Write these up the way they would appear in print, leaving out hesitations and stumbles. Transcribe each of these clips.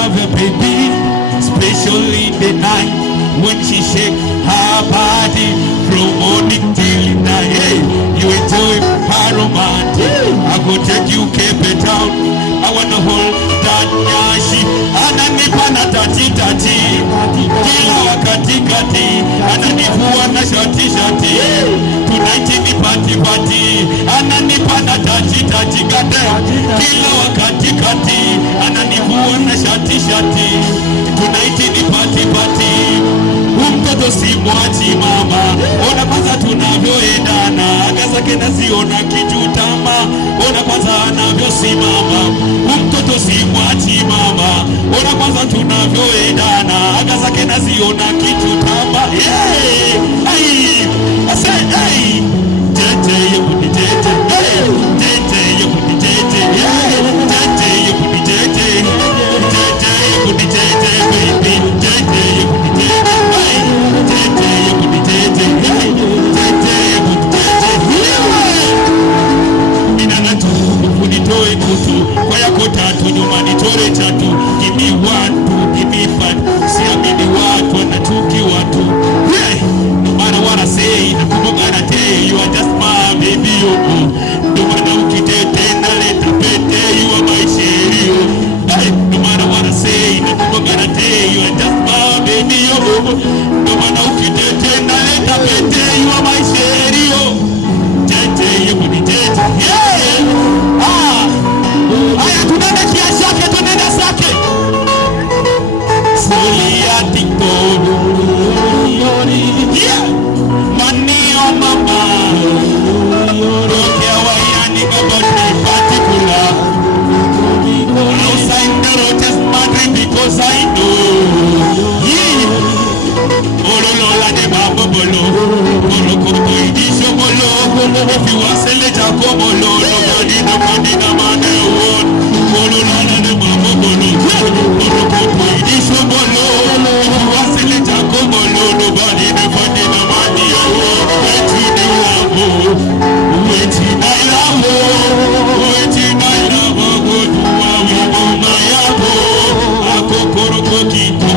love her baby, especially in the night when she shake her body from morning till night. Hey, you enjoy Parliament. I go take you Cape Town. I wanna hold that nyashi. Ananipa na tati kila wakati kati, ananivua na shati. Tonight ni party. Ananipa na tati kate, kila wakati kati, ananivua na shati. Tonight ni party. Mtoto si mwachi mama, ona kwanza tunavyoendana, anga zake naziona kijutama, ona kwanza anavyosimama. Mtoto si mwachi mama, ona kwanza tunavyoendana, anga zake naziona kijutama. Yeah, hey, I said hey, tete yebu tete, hey, tete yebu tete, yeah, tete yebu tete, tete yebu tete, baby, tete yebu tete. Unitoe kutu kwa yako tatu, nyuma nitore chatu. Give me one, two, give me five. Siamini watu wanatuki watu. Hey, no matter what I say, nakumbuka na tell you are just my baby yoko. No matter ukitete na leta pete, you are my sheri. Hey, no matter what I say, nakumbuka na tell you are just my baby yoko. No matter ukitete na leta pete, you are my sheri. Tete yebu ni tete. Yeah. Aya tunenda kiasi yake, tunenda sake. Suli ya tiktodo. Yeah. Manio mama. Rokia wayani kabati particular. Outside the road is madrid because I know. Yeah. Ololola de babo bolo. Bolo koto idisho bolo. If you want to let her come alone, nobody na man won. Ololola de babo bolo. Bolo koto idisho bolo. If you want to let her come alone, nobody na man won. Waiting I love, go to Mayabo. Akokoro kokito.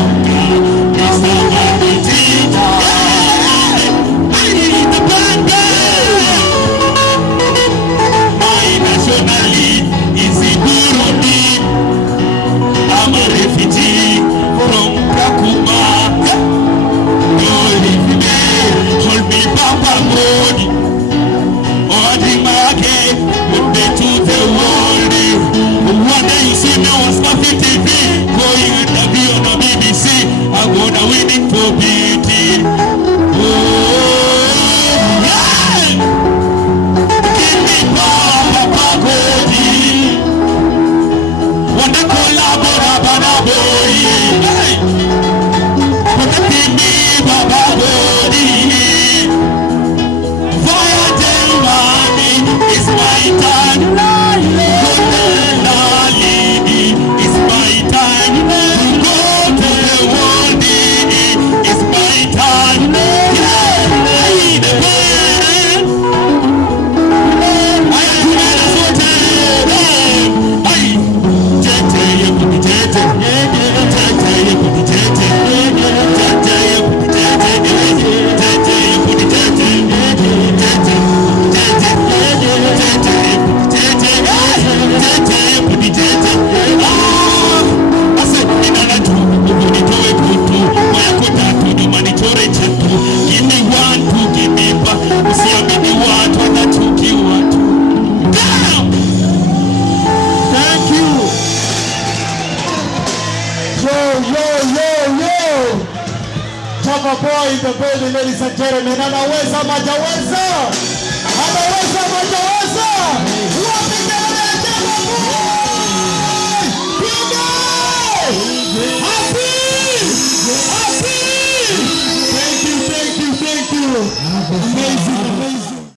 Chapa boy in the building, ladies and gentlemen. Anaweza majaweza.